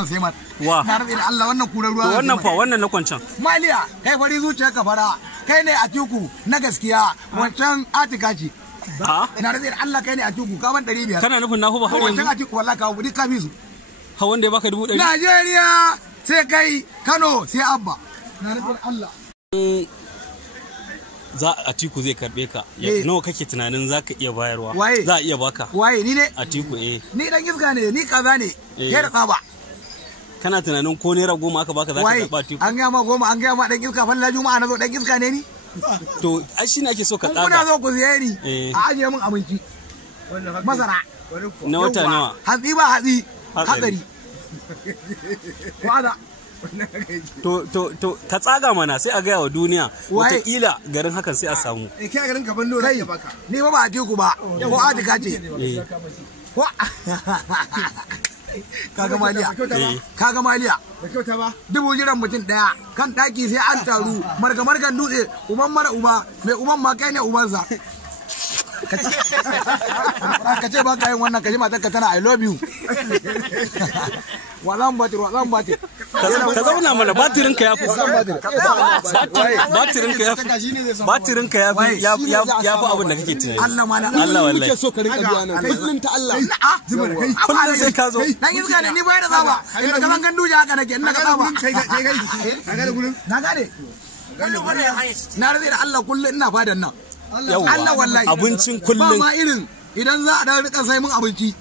zan sai man. Wa? Na rantsi da Allah wannan kurar ruwa. Wannan fa wannan na kwancan. Maliya kai fari zuciya ka fara. Kai ne Atiku na gaskiya wancan Atika ce. Na rantsi da Allah kai ne Atiku ka ban 500. Kana nufin na fa ba har yanzu. Wancan Atiku wallahi ka budi ka fi su. Ha wanda ya baka 100. Najeriya sai kai Kano sai Abba. Na rantsi da Allah. Za Atiku zai karbe ka. Nawa kake tunanin zaka iya bayarwa? Za a iya baka. Waye ni ne? Atiku Ni dan iska ne, ni kaza ne. Ke da tsaba. Kana tunanin ko naira 10 aka baka zaka karba Atiku? An ga ma 10, an ga ma dan iska falla juma'a nazo dan iska ne ni? To ai shine ake so ka tsaga. Kuna zo ku ziye ni. A ajiye min abinci. Masara. Na wata nawa? Hatsi ba hatsi. Hatsari. Wada. To ka tsaga mana sai a gaya wa duniya wataƙila garin hakan sai a samu. Kai garin ka bando rai baka. Ni ba Atiku ba. Ko Atika ce. Ko kaga maliya. Kaga maliya. Da kyauta ba. Dubu jiran mutum daya kan daki sai an taru margan dutse uban mara uba mai uban ma kai ne ubansa. Ka ce ba ka yin wannan kaji matar ka tana I love you. Wazan batir. Ka zauna mana batirin ka yafi. Batirin ka yafi abin da kake tunani. Allah mana. Allah wallahi. Kike so ka rinka biya nan. Kullun ta Allah. Kullun sai ka zo. Dan iska ne ni bai da tsaba. Ina ka san gandu haka nake ina ka tsaba. Na gane. Na rade da Allah kullun ina fadan nan. Allah wallahi. Abincin kullun. Ba ma irin idan za a dan rika sai mun abinci.